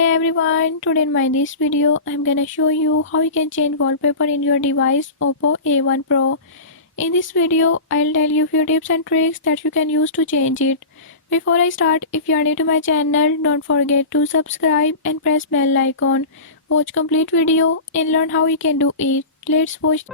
Hey everyone, today in this video I'm gonna show you how you can change wallpaper in your device Oppo A1 Pro. In this video I'll tell you few tips and tricks that you can use to change it. Before I start, if you are new to my channel, don't forget to subscribe and press bell icon. Watch complete video and learn how you can do it. Let's watch.